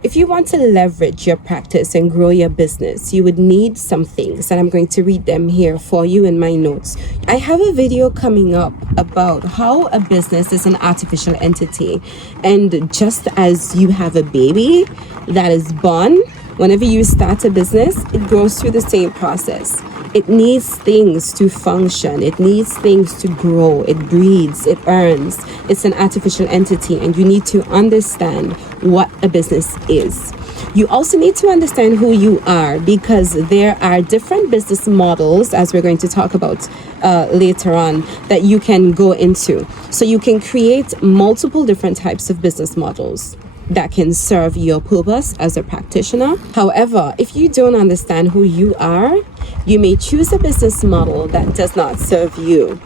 If you want to leverage your practice and grow your business, you would need some things, and I'm going to read them here for you in my notes. I have a video coming up about how a business is an artificial entity, and just as you have a baby that is born, whenever you start a business, it goes through the same process. It needs things to function. It needs things to grow. It breeds. It earns. It's an artificial entity, and you need to understand what a business is. You also need to understand who you are, because there are different business models, as we're going to talk about later on, that you can go into. So you can create multiple different types of business models that can serve your purpose as a practitioner. However, if you don't understand who you are, you may choose a business model that does not serve you.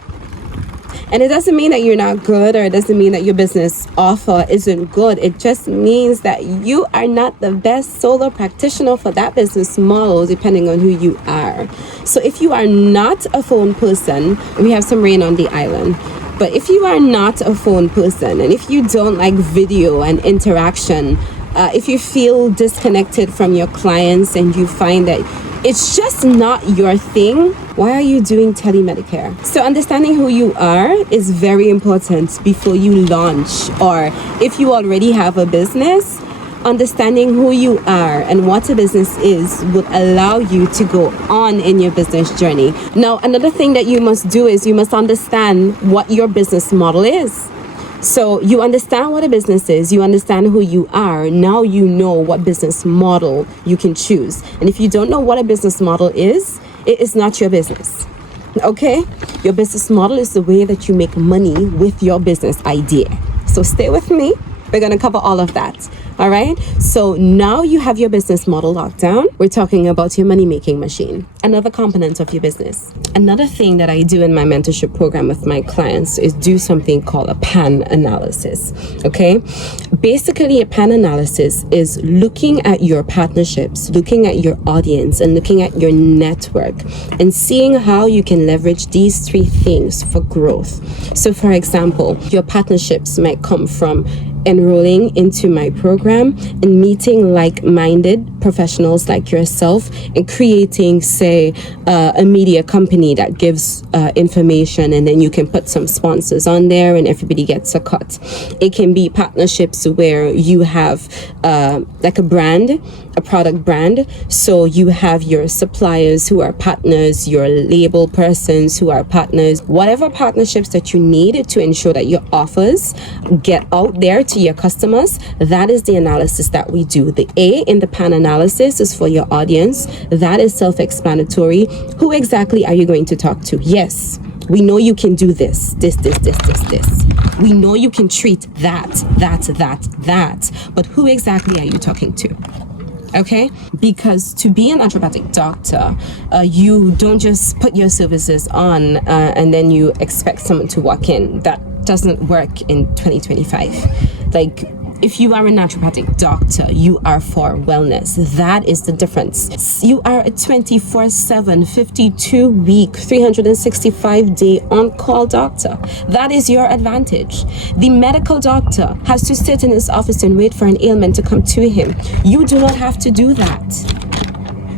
And it doesn't mean that you're not good, or it doesn't mean that your business offer isn't good. It just means that you are not the best solo practitioner for that business model, depending on who you are. So if you are not a phone person, we have some rain on the island. But if you are not a phone person, and if you don't like video and interaction, if you feel disconnected from your clients and you find that it's just not your thing, why are you doing telemedicare? So understanding who you are is very important before you launch, or if you already have a business. Understanding who you are and what a business is would allow you to go on in your business journey. Now, another thing that you must do is you must understand what your business model is. So you understand what a business is, you understand who you are. Now you know what business model you can choose. And if you don't know what a business model is, it is not your business. Okay? Your business model is the way that you make money with your business idea. So stay with me. We're going to cover all of that. All right. So now you have your business model locked down. We're talking about your money-making machine, another component of your business. Another thing that I do in my mentorship program with my clients is do something called a PAN analysis. Okay. Basically, a PAN analysis is looking at your partnerships, looking at your audience, and looking at your network, and seeing how you can leverage these three things for growth. So, for example, your partnerships might come from enrolling into my program and meeting like-minded professionals like yourself and creating, say, a media company that gives information, and then you can put some sponsors on there and everybody gets a cut. It can be partnerships where you have like a brand, a product brand. So you have your suppliers who are partners, your label persons who are partners, whatever partnerships that you need to ensure that your offers get out there to your customers. That is the analysis that we do. The A in the PAN analysis is for your audience. That is self-explanatory. Who exactly are you going to talk to? Yes, we know you can do this. We know you can treat that. But who exactly are you talking to? Okay, because to be a naturopathic doctor, you don't just put your services on and then you expect someone to walk in. That doesn't work in 2025. Like, if you are a naturopathic doctor, you are for wellness. That is the difference. You are a 24/7, 52-week, 365-day on-call doctor. That is your advantage. The medical doctor has to sit in his office and wait for an ailment to come to him. You do not have to do that.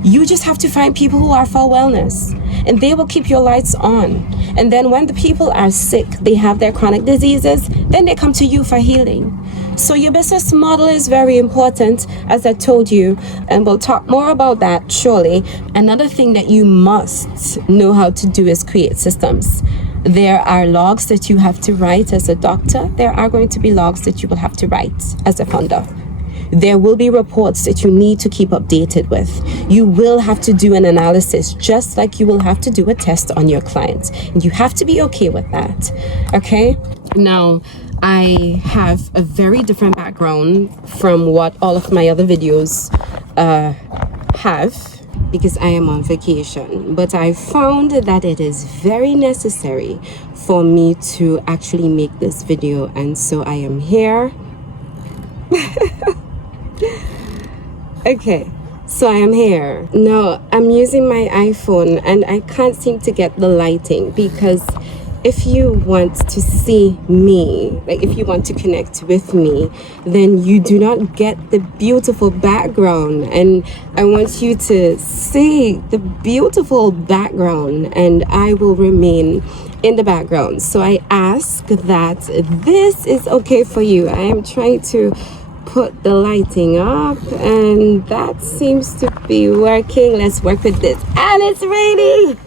You just have to find people who are for wellness, and they will keep your lights on. And then when the people are sick, they have their chronic diseases, then they come to you for healing. So your business model is very important, as I told you, and we'll talk more about that shortly. Another thing that you must know how to do is create systems. There are logs that you have to write as a doctor. There are going to be logs that you will have to write as a founder. There will be reports that you need to keep updated with. You will have to do an analysis, just like you will have to do a test on your clients. And you have to be okay with that. Okay? Now, I have a very different background from what all of my other videos have, because I am on vacation. But I found that it is very necessary for me to actually make this video. And so I am here. Okay, so I am here. Now, I'm using my iPhone and I can't seem to get the lighting because if you want to see me, like if you want to connect with me, then you do not get the beautiful background. And I want you to see the beautiful background, and I will remain in the background. So I ask that this is okay for you. I am trying to put the lighting up, and that seems to be working. Let's work with this. And it's raining.